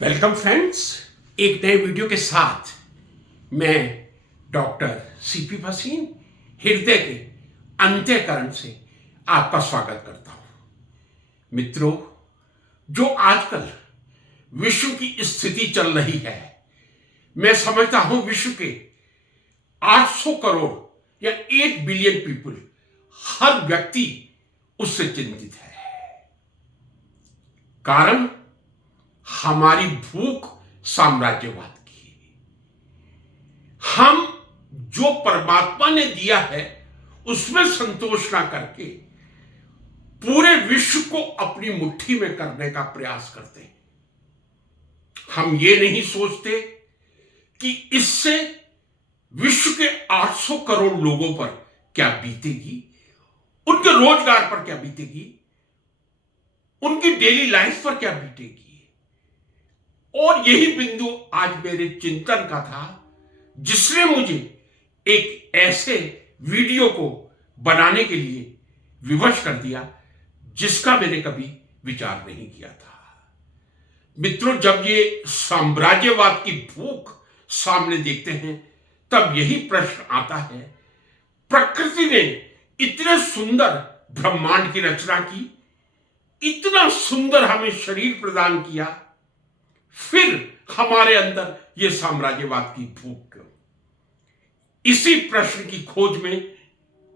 Welcome friends, एक नए video के साथ मैं डॉक्टर सीपी भसीन हृदय के अंत्यकरण से आपका स्वागत करता हूं। मित्रों, जो आजकल विश्व की स्थिति चल रही है, मैं समझता हूं विश्व के 800 करोड़ या 8 बिलियन पीपल, हर व्यक्ति उससे चिंतित है। कारण हमारी भूख साम्राज्यवाद की है। हम जो परमात्मा ने दिया है उसमें संतोष ना करके पूरे विश्व को अपनी मुट्ठी में करने का प्रयास करते हैं। हम ये नहीं सोचते कि इससे विश्व के 800 करोड़ लोगों पर क्या बीतेगी, उनके रोजगार पर क्या बीतेगी, उनकी डेली लाइफ पर क्या बीतेगी। और यही बिंदु आज मेरे चिंतन का था, जिसने मुझे एक ऐसे वीडियो को बनाने के लिए विवश कर दिया जिसका मैंने कभी विचार नहीं किया था। मित्रों, जब ये साम्राज्यवाद की भूख सामने देखते हैं तब यही प्रश्न आता है, प्रकृति ने इतने सुंदर ब्रह्मांड की रचना की, इतना सुंदर हमें शरीर प्रदान किया, फिर हमारे अंदर यह साम्राज्यवाद की भूख क्यों? इसी प्रश्न की खोज में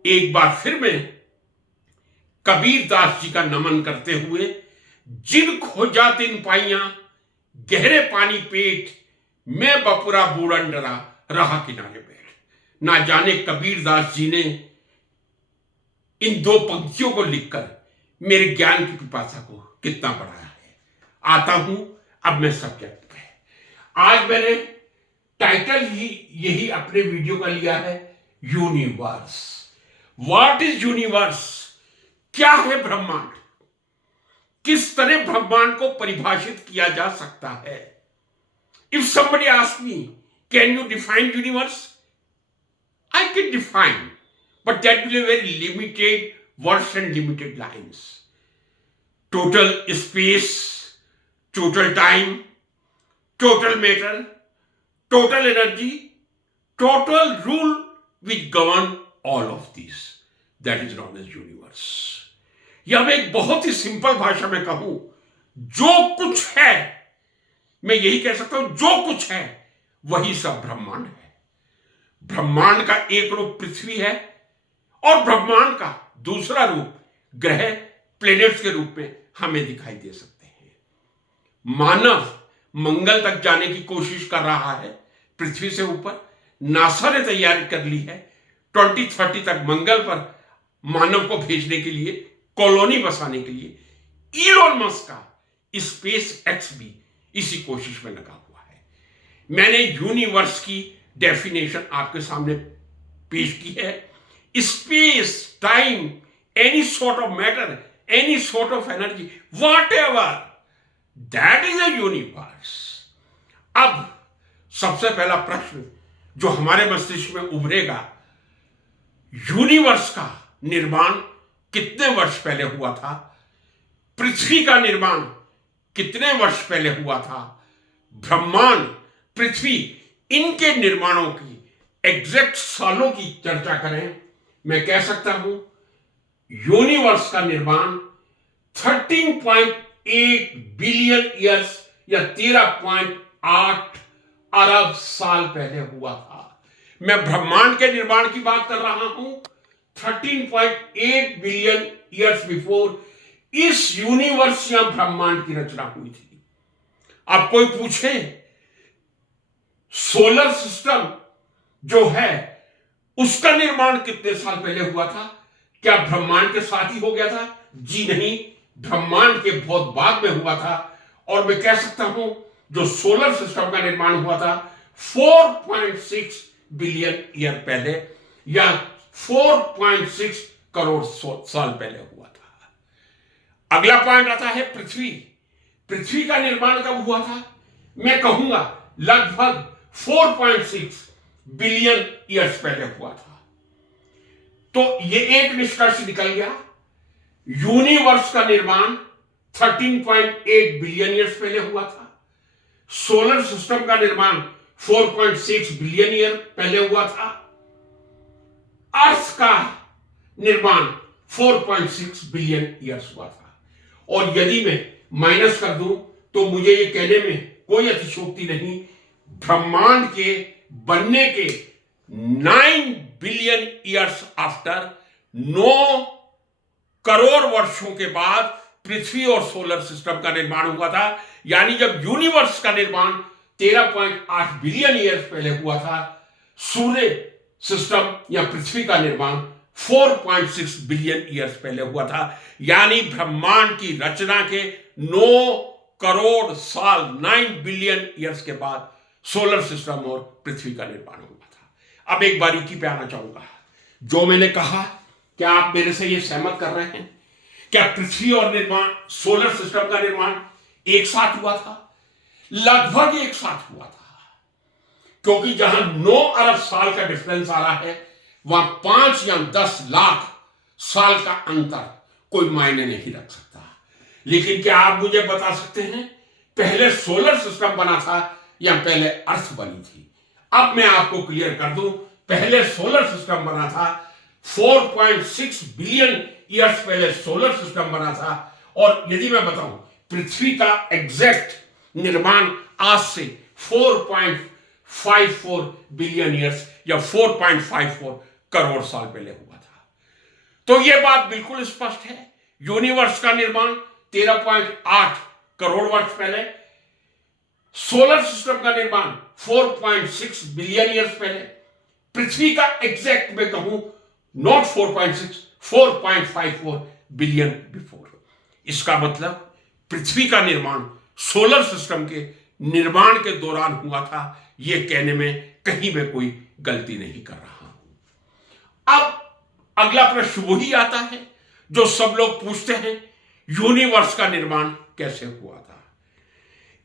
एक बार फिर मैं कबीर दास जी का नमन करते हुए, जिन खोजा तिन पाइयां गहरे पानी पेट, मैं बपुरा बूढ़न डरा रहा किनारे बैठ। ना जाने कबीर दास जी ने इन दो पंक्तियों को लिखकर मेरे ज्ञान की पिपासा को कितना बढ़ाया है। आता हूं अब मैं सब्जेक्ट पे। आज मैंने टाइटल ही यही अपने वीडियो का लिया है, यूनिवर्स। What is universe? क्या है ब्रह्मांड? किस तरह ब्रह्मांड को परिभाषित किया जा सकता है? If somebody asks me, can you define universe? I can define, but that will be very limited words and limited lines. Total space, total time, total matter, total energy, total rule which govern all of these. That is known as universe. या मैं एक बहुत ही simple भाषा में कहूं, जो कुछ है, मैं यही कह सकता हूं, जो कुछ है वही सब ब्रह्मांड है। ब्रह्मांड का एक रूप पृथ्वी है और ब्रह्मांड का दूसरा रूप ग्रह, प्लेनेट्स के रूप में हमें दिखाई दे सकते हैं। मानव मंगल तक जाने की कोशिश कर रहा है पृथ्वी से ऊपर। नासा ने तैयारी कर ली है 2030 तक मंगल पर मानव को भेजने के लिए, कॉलोनी बसाने के लिए। इलोन मस्क का स्पेस एक्स भी इसी कोशिश में लगा हुआ है। मैंने यूनिवर्स की डेफिनेशन आपके सामने पेश की है। Space, time, any sort of matter, any sort of energy, whatever, that is a universe. अब सबसे पहला प्रश्न जो हमारे मस्तिष्क में उभरेगा, यूनिवर्स का निर्माण कितने वर्ष पहले हुआ था? पृथ्वी का निर्माण कितने वर्ष पहले हुआ था? ब्रह्मांड, पृथ्वी, इनके निर्माणों की एग्जैक्ट सालों की चर्चा करें, मैं कह सकता हूं यूनिवर्स का निर्माण 13.8 बिलियन ईयर्स या 13.8 अरब साल पहले हुआ था। मैं ब्रह्मांड के निर्माण की बात कर रहा हूं 13.8 बिलियन ईयर्स बिफोर इस यूनिवर्स या ब्रह्मांड की रचना हुई थी। अब कोई पूछे, सोलर सिस्टम जो है उसका निर्माण कितने साल पहले हुआ था? क्या ब्रह्मांड के साथ ही हो गया था? जी नहीं, ब्रह्मांड के बहुत बाद में हुआ था। और मैं कह सकता हूं जो सोलर सिस्टम का निर्माण हुआ था 4.6 बिलियन ईयर पहले या 4.6 करोड़ साल पहले हुआ था। अगला पॉइंट आता है पृथ्वी। पृथ्वी का निर्माण कब हुआ था? मैं कहूंगा लगभग 4.6 बिलियन ईयर्स पहले हुआ था। तो यह एक निष्कर्ष निकल गया, यूनिवर्स का निर्माण 13.8 बिलियन ईयर्स पहले हुआ था। सोलर सिस्टम का निर्माण 4.6 बिलियन ईयर पहले हुआ था। अर्थ का निर्माण 4.6 बिलियन ईयर्स हुआ था। और यदि मैं माइनस कर दूं तो मुझे ये कहने में कोई अतिशयोक्ति नहीं, ब्रह्मांड के बनने के 9 बिलियन ईयर्स आफ्टर, 9 करोड़ वर्षों के बाद पृथ्वी और सोलर सिस्टम का निर्माण हुआ था। यानी जब यूनिवर्स का निर्माण 13.8 बिलियन ईयर्स पहले हुआ था, सूर्य सिस्टम या पृथ्वी का निर्माण 4.6 बिलियन ईयर्स पहले हुआ था। यानी ब्रह्मांड की रचना के 9 करोड़ साल, 9 बिलियन ईयर्स के बाद सोलर सिस्टम और पृथ्वी का निर्माण हुआ था। अब एक बारीकी पे आना चाहूंगा। जो मैंने कहा, क्या आप मेरे से ये सहमत कर रहे हैं? क्या पृथ्वी और निर्माण, सोलर सिस्टम का निर्माण एक साथ हुआ था? लगभग एक साथ हुआ था, क्योंकि जहां 9 अरब साल का डिफरेंस आ रहा है, वहां 5 या 10 लाख साल का अंतर कोई मायने नहीं रख सकता। लेकिन क्या आप मुझे बता सकते हैं पहले सोलर सिस्टम बना था या पहले अर्थ बनी थी? अब मैं आपको क्लियर कर दूं, पहले सोलर सिस्टम बना था। 4.6 बिलियन ईयर्स पहले सोलर सिस्टम बना था। और यदि मैं बताऊं, पृथ्वी का एग्जैक्ट निर्माण आज से 4.54 बिलियन ईयर्स या 4.54 करोड़ साल पहले हुआ था। तो यह बात बिल्कुल स्पष्ट है, यूनिवर्स का निर्माण 13.8 करोड़ वर्ष पहले, सोलर सिस्टम का निर्माण 4.6 बिलियन ईयर्स पहले, पृथ्वी का एग्जैक्ट में कहूं नॉट 4.6, 4.54 बिलियन बिफोर। इसका मतलब पृथ्वी का निर्माण सोलर सिस्टम के निर्माण के दौरान हुआ था, यह कहने में कहीं मैं कोई गलती नहीं कर रहा हूं। अब अगला प्रश्न वही आता है जो सब लोग पूछते हैं, यूनिवर्स का निर्माण कैसे हुआ था?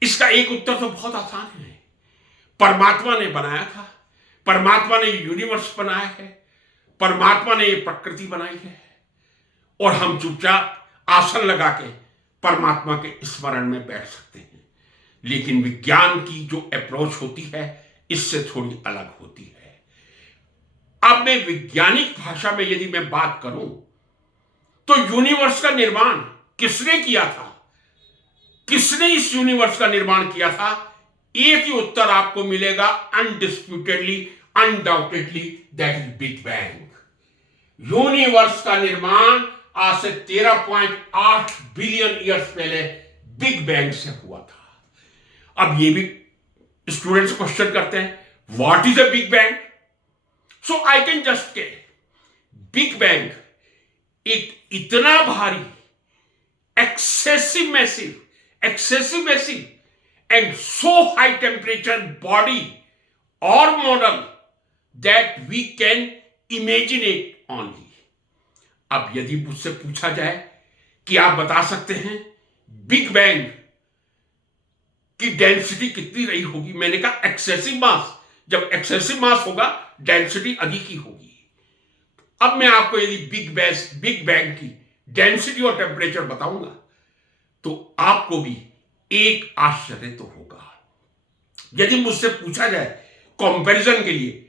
इसका एक उत्तर तो बहुत आसान है, परमात्मा ने बनाया था। परमात्मा ने यूनिवर्स बनाया है, परमात्मा ने ये प्रकृति बनाई है, और हम चुपचाप आसन लगा के परमात्मा के स्मरण में बैठ सकते हैं। लेकिन विज्ञान की जो अप्रोच होती है इससे थोड़ी अलग होती है। अब मैं वैज्ञानिक भाषा में यदि मैं बात करूं तो यूनिवर्स का निर्माण किसने किया था? किसने इस यूनिवर्स का निर्माण किया था? एक ही उत्तर आपको मिलेगा, undisputedly, undoubtedly, that is big bang. Universe का निर्माण आज से 13.8 बिलियन ईयर्स पहले बिग बैंग से हुआ था। अब ये भी स्टूडेंट्स क्वेश्चन करते हैं, what is a big bang? So I can just के बिग बैंग एक इतना भारी, excessive massive and so high temperature body or model that we can imagine it only. अब यदि मुझसे पूछा जाए कि आप बता सकते हैं बिग बैंग की डेंसिटी कितनी रही होगी, मैंने कहा एक्सेसिव मास। जब एक्सेसिव मास होगा डेंसिटी अधिक ही होगी। अब मैं आपको यदि बिग बैंग की डेंसिटी और टेम्परेचर बताऊंगा तो आपको भी एक आश्चर्य तो होगा। यदि मुझसे पूछा जाए कंपैरिजन के लिए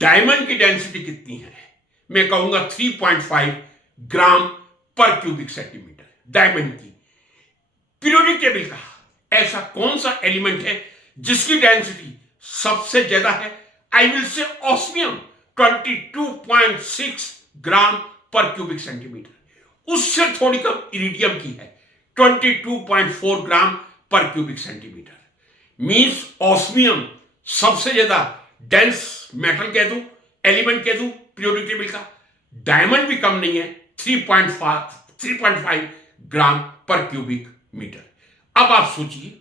डायमंड की डेंसिटी कितनी है, मैं कहूंगा 3.5 ग्राम पर क्यूबिक सेंटीमीटर डायमंड की। पीरियोडिक टेबल का ऐसा कौन सा एलिमेंट है जिसकी डेंसिटी सबसे ज्यादा है? आई विल से ऑस्मियम, 22.6 ग्राम पर क्यूबिक सेंटीमीटर। उससे थोड़ी कम इरिडियम की है, 22.4 ग्राम पर क्यूबिक सेंटीमीटर। मींस ऑस्मियम सबसे ज्यादा डेंस मेटल कह दूं, एलिमेंट कह दूं पीरियोडिक टेबल का। डायमंड भी कम नहीं है, 3.5 ग्राम पर क्यूबिक मीटर। अब आप सोचिए,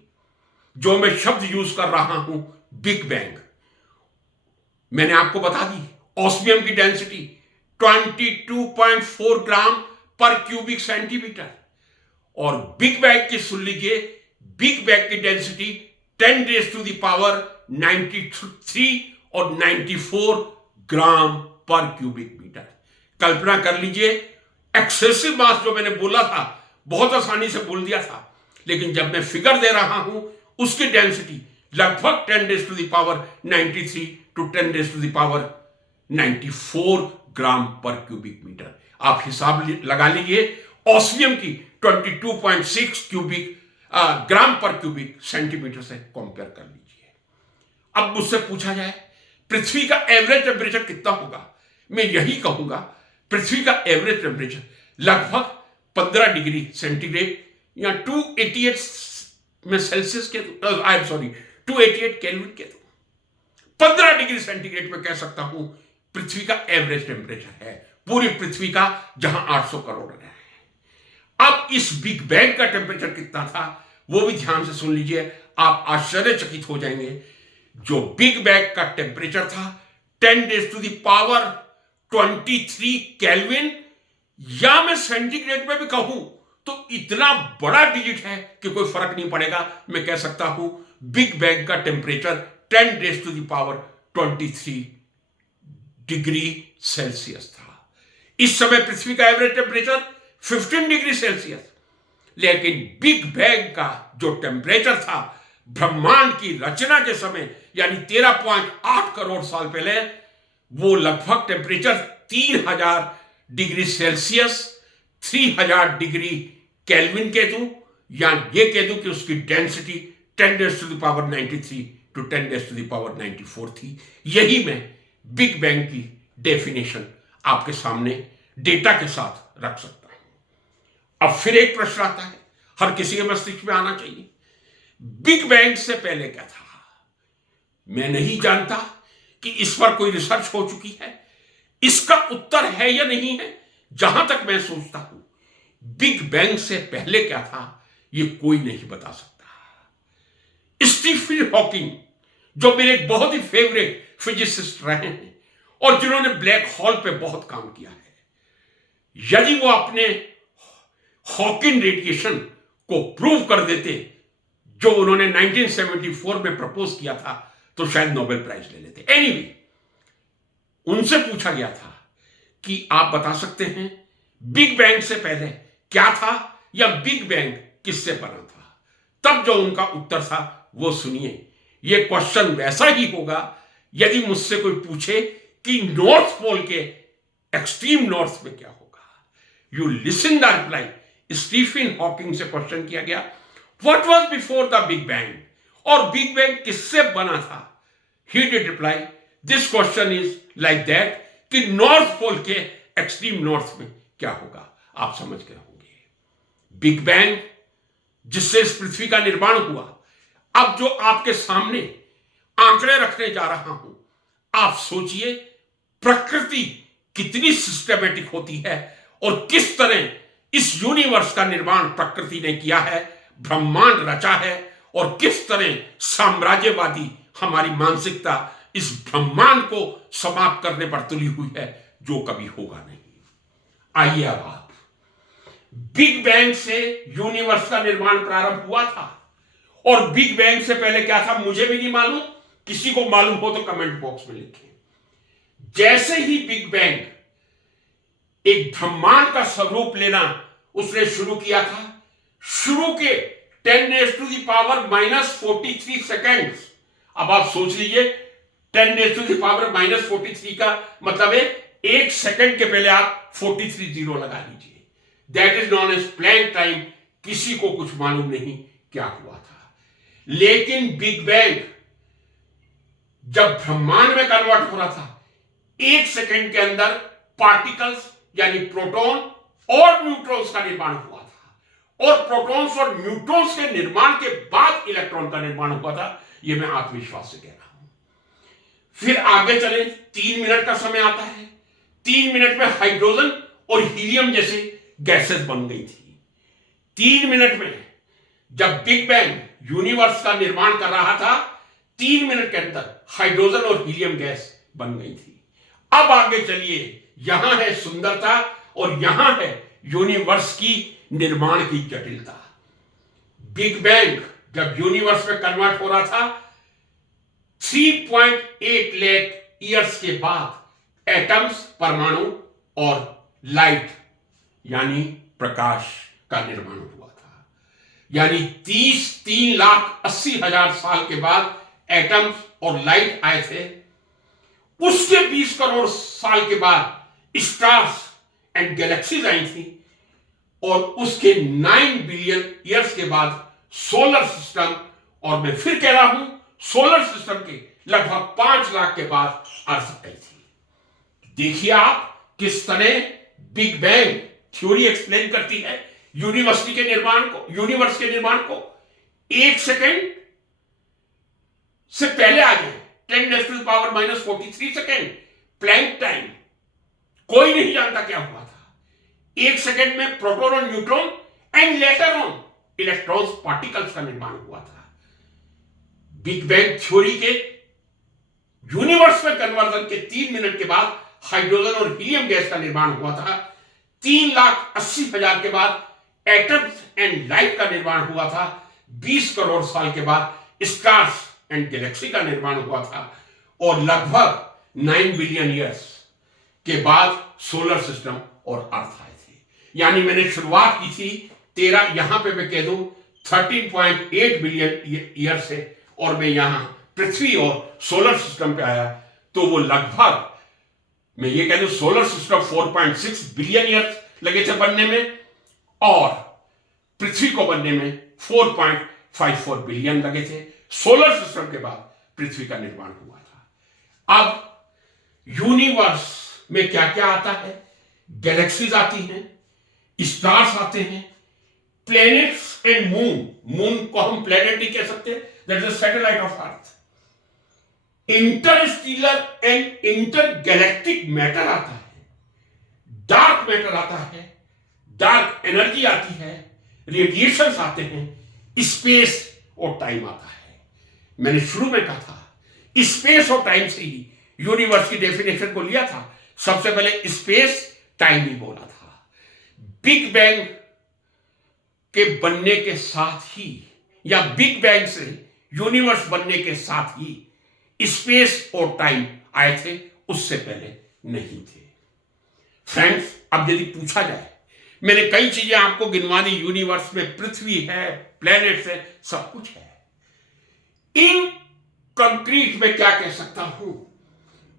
जो मैं शब्द यूज कर रहा हूं बिग बैंग, मैंने आपको बता दी ऑस्मियम की डेंसिटी 22.4 ग्राम पर क्यूबिक सेंटीमीटर, और बिग बैंग की सुन लीजिए, बिग बैंग की density 10 raised to the power 93 और 94 ग्राम पर क्यूबिक मीटर। कल्पना कर लीजिए, एक्सेसिव मास जो मैंने बोला था बहुत आसानी से बोल दिया था, लेकिन जब मैं फिगर दे रहा हूं उसकी डेंसिटी लगभग 10⁻93 टू 10⁻94 ग्राम पर क्यूबिक मीटर। आप हिसाब लगा लीजिए, ऑस्मियम की 22.6 ग्राम पर क्यूबिक सेंटीमीटर से कंपेयर कर लीजिए। अब मुझसे पूछा जाए पृथ्वी का एवरेज टेम्परेचर कितना होगा, मैं यही कहूंगा पृथ्वी का एवरेज टेम्परेचर लगभग 15 डिग्री सेंटीग्रेड या 288 में सेल्सियस के, आई एम सॉरी 288 केल्विन के, 15 डिग्री सेंटीग्रेड में कह सकता हूं पृथ्वी का एवरेज टेम्परेचर है, पूरी पृथ्वी का, जहां 800 करोड़ रह हैं। अब इस बिग बैंग का टेम्परेचर कितना था वो भी ध्यान से सुन लीजिए, आप आश्चर्यचकित हो जाएंगे। जो बिग बैंग का टेम्परेचर था 10⁻23 केल्विन, या मैं सेंटीग्रेड में भी कहूं तो इतना बड़ा डिजिट है कि कोई फर्क नहीं पड़ेगा। मैं कह सकता हूं बिग बैंग का टेम्परेचर 10⁻23 डिग्री सेल्सियस था। इस समय पृथ्वी का एवरेज टेम्परेचर 15 डिग्री सेल्सियस, लेकिन बिग बैंग का जो टेम्परेचर था ब्रह्मांड की रचना के समय यानी 13.8 करोड़ साल पहले, वो लगभग temperature 3000 degree Celsius 3000 degree kelvin कह दूं, या ये कह दूं कि उसकी डेंसिटी 10⁻93 टू 10⁻94 थी। यही मैं बिग बैंग की डेफिनेशन आपके सामने डेटा के साथ रख सकता हूं। अब फिर एक प्रश्न आता है, हर किसी के मस्तिष्क में आना चाहिए, बिग बैंग से पहले क्या था? मैं नहीं जानता कि इस पर कोई रिसर्च हो चुकी है, इसका उत्तर है या नहीं है। जहां तक मैं सोचता हूं बिग बैंग से पहले क्या था यह कोई नहीं बता सकता। स्टीफन हॉकिंग, जो मेरे एक बहुत ही फेवरेट फिजिसिस्ट रहे हैं और जिन्होंने ब्लैक होल पे बहुत काम किया है, यदि वो अपने हॉकिंग रेडिएशन को प्रूव कर देते जो उन्होंने 1974 में प्रपोज किया था, तो शायद नोबेल प्राइज ले लेते। एनीवे, उनसे पूछा गया था कि आप बता सकते हैं बिग बैंग से पहले क्या था या बिग बैंग किससे बना था? तब जो उनका उत्तर था वो सुनिए। यह क्वेश्चन वैसा ही होगा यदि मुझसे कोई पूछे कि नॉर्थ पोल के एक्सट्रीम नॉर्थ में क्या होगा। You listen the reply. Stephen Hawking से क्वेश्चन किया गया, what was before the big bang, और बिग बैंग किससे बना था? He did reply, this question is like that कि नॉर्थ पोल के एक्सट्रीम नॉर्थ में क्या होगा। आप समझ गए होंगे बिग बैंग जिससे इस पृथ्वी का निर्माण हुआ। अब जो आपके सामने आंकड़े रखने जा रहा हूं, आप सोचिए प्रकृति कितनी सिस्टमेटिक होती है और किस तरह इस यूनिवर्स का निर्माण प्रकृति ने किया है, ब्रह्मांड रचा है, और किस तरह साम्राज्यवादी हमारी मानसिकता इस ब्रह्मांड को समाप्त करने पर तुली हुई है जो कभी होगा नहीं। आइए अब आप, बिग बैंग से यूनिवर्स का निर्माण प्रारंभ हुआ था, और बिग बैंग से पहले क्या था मुझे भी नहीं मालूम, किसी को मालूम हो तो कमेंट बॉक्स में लिखें। जैसे ही बिग बैंग एक ब्रह्मांड का स्वरूप लेना उसने शुरू किया था, शुरू के 10⁻43 सेकेंड्स। अब आप सोच लीजिए 10⁻43 का मतलब है 1 सेकंड के पहले आप 43 जीरो लगा लीजिए। That is known as Planck time. किसी को कुछ मालूम नहीं क्या हुआ था, लेकिन बिग बैंग जब ब्रह्मांड में कन्वर्ट हो रहा था, 1 सेकंड के अंदर पार्टिकल्स यानी प्रोटॉन और न्यूट्रॉन्स का निर्माण हुआ था, और प्रोटॉन्स और न्यूट्रॉन्स के निर्माण के बाद इलेक्ट्रॉन का निर्माण हुआ था। यह मैं आत्मविश्वास से कह रहा हूं। फिर आगे चले, 3 मिनट का समय आता है। 3 मिनट में हाइड्रोजन और हीलियम जैसे गैसेस बन गई थी। 3 मिनट में जब बिग बैंग यूनिवर्स का निर्माण कर रहा था, 3 मिनट के अंदर हाइड्रोजन और हीलियम गैस बन गई थी। अब आगे चलिए, यहां है सुंदरता और यहां है यूनिवर्स की निर्माण की जटिलता। बिग बैंग जब यूनिवर्स में कन्वर्ट हो रहा था, 3.8 लाख ईयर्स के बाद एटम्स परमाणु और लाइट यानी प्रकाश का निर्माण हुआ था। यानी 3,80,000 साल के बाद एटम्स और लाइट आए थे। उसके 20 करोड़ साल के बाद स्टार्स एंड गैलेक्सीज आई थी, और उसके 9 बिलियन ईयर्स के बाद सोलर सिस्टम, और मैं फिर कह रहा हूं सोलर सिस्टम के लगभग 5 लाख के बाद अर्थ आई थी। देखिए आप किस तरह बिग बैंग थ्योरी एक्सप्लेन करती है यूनिवर्स के निर्माण को। 1 सेकेंड से पहले आ गए 10⁻⁻43 सेकेंड प्लैंक टाइम। कोई नहीं जानता क्या हुआ था। 1 सेकेंड में प्रोटॉन और neutron and later on electrons particles का निर्माण हुआ था। बिग बैंग थ्योरी के यूनिवर्स में कन्वर्जन के 3 मिनट के बाद हाइड्रोजन और हीलियम गैस का निर्माण हुआ था। 3,80,000 के बाद एटम्स एंड लाइट का निर्माण हुआ था। 20 करोड़ साल के बाद स्टार्स एंड गैलेक्सी का निर्माण हुआ था, और लगभग 9 बिलियन ईयर्स के बाद सोलर सिस्टम और अर्थ आए थे। यानी मैंने शुरुआत की थी 13, यहां पे मैं कह दूं 13.8 बिलियन ईयर से, और मैं यहां पृथ्वी और सोलर सिस्टम पे आया तो वो लगभग, मैं ये कह दूं सोलर सिस्टम 4.6 बिलियन ईयर्स लगे थे बनने में, और पृथ्वी को बनने में 4.54 बिलियन लगे थे। सोलर सिस्टम के बाद पृथ्वी का निर्माण हुआ था। अब यूनिवर्स में क्या क्या आता है? गैलेक्सीज आती हैं, स्टार्स आते हैं, प्लैनेट्स एंड मून को हम प्लैनेट नहीं कह सकते, that is satellite of earth. Interstellar and intergalactic matter आता है, डार्क मैटर आता है, डार्क एनर्जी आती है, रेडिएशंस आते हैं, स्पेस और टाइम आता है। मैंने शुरू में कहा था स्पेस और टाइम से ही यूनिवर्स की डेफिनेशन को लिया था। सबसे पहले स्पेस टाइम ही बोला था। बिग बैंग के बनने के साथ ही, या बिग बैंग से यूनिवर्स बनने के साथ ही स्पेस और टाइम आए थे, उससे पहले नहीं थे। फ्रेंड्स, अब यदि पूछा जाए, मैंने कई चीजें आपको गिनवा दी, यूनिवर्स में पृथ्वी है, प्लैनेट्स है, सब कुछ है। इन कंक्रीट में क्या कह सकता हूं?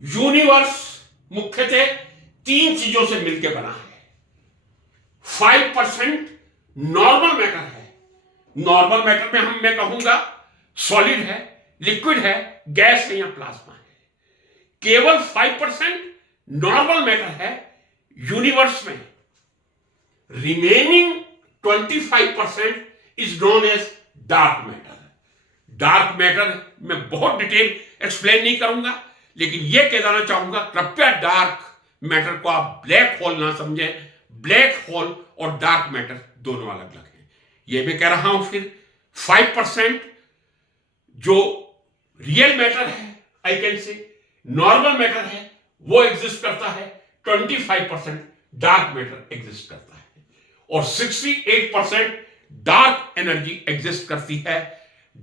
यूनिवर्स मुख्यतः 3 चीजों से मिलकर बना है। 5% नॉर्मल मैटर है। नॉर्मल मैटर में मैं कहूंगा सॉलिड है, लिक्विड है, गैस है या प्लाज्मा है। केवल 5% नॉर्मल मैटर है यूनिवर्स में। Remaining 25% is known as dark matter. Dark matter में बहुत डिटेल एक्सप्लेन नहीं करूंगा, लेकिन यह कह देना चाहूंगा, कृपया डार्क मैटर को आप ब्लैक होल ना समझें। ब्लैक होल और डार्क मैटर दोनों अलग अलग हैं। यह मैं कह रहा हूं। फिर 5% जो रियल मैटर है, I can say normal matter है, वो एग्जिस्ट करता है। 25% डार्क मैटर एग्जिस्ट करता है, और 68% डार्क एनर्जी एग्जिस्ट करती है।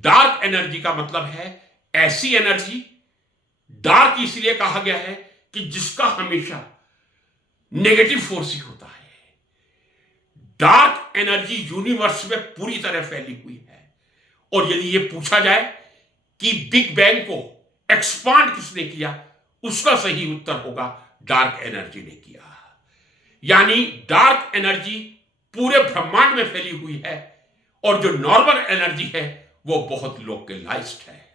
डार्क एनर्जी का मतलब है ऐसी एनर्जी, डार्क इसलिए कहा गया है कि जिसका हमेशा नेगेटिव फोर्स ही होता है। डार्क एनर्जी यूनिवर्स में पूरी तरह फैली हुई है, और यदि यह पूछा जाए कि बिग बैंग को एक्सपांड किसने किया, उसका सही उत्तर होगा डार्क एनर्जी ने किया। यानी डार्क एनर्जी पूरे ब्रह्मांड में फैली हुई है, और जो नॉर्मल एनर्जी है वो बहुत लोकलाइज्ड है।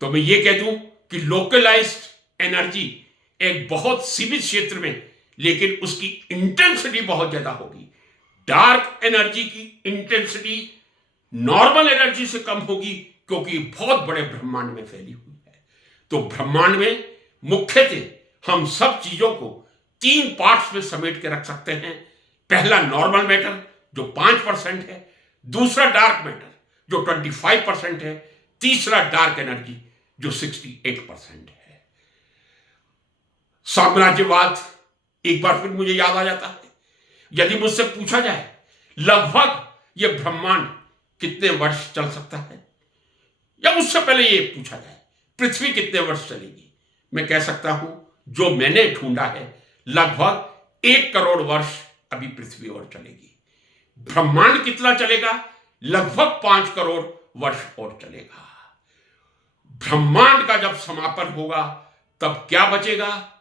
तो मैं ये कह दूं कि लोकलाइज्ड एनर्जी एक बहुत सीमित क्षेत्र में, लेकिन उसकी इंटेंसिटी बहुत ज्यादा होगी। डार्क एनर्जी की इंटेंसिटी नॉर्मल एनर्जी से कम होगी, क्योंकि बहुत बड़े ब्रह्मांड में फैली हुई है। तो ब्रह्मांड में मुख्यतः हम सब चीजों को 3 पार्ट्स में समेट के रख सकते हैं। पहला नॉर्मल मैटर जो 5% है, दूसरा डार्क मैटर जो 25% है, तीसरा डार्क एनर्जी जो 68% है। साम्राज्यवाद एक बार फिर मुझे याद आ जाता है। यदि मुझसे पूछा जाए लगभग यह ब्रह्मांड कितने वर्ष चल सकता है, या मुझसे पहले यह पूछा जाए पृथ्वी कितने वर्ष चलेगी, मैं कह सकता हूं जो मैंने ढूंढा है लगभग 1 करोड़ वर्ष अभी पृथ्वी और चलेगी। ब्रह्मांड कितना चलेगा लगभग 5 करोड़ वर्ष और चलेगा। ब्रह्मांड का जब समापन होगा तब क्या बचेगा?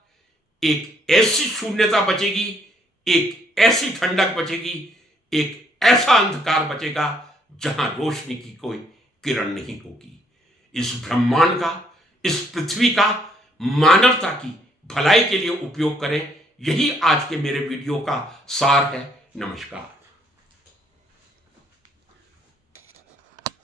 एक ऐसी शून्यता बचेगी, एक ऐसी ठंडक बचेगी, एक ऐसा अंधकार बचेगा जहां रोशनी की कोई किरण नहीं होगी। इस ब्रह्मांड का, इस पृथ्वी का मानवता की भलाई के लिए उपयोग करें, यही आज के मेरे वीडियो का सार है। नमस्कार।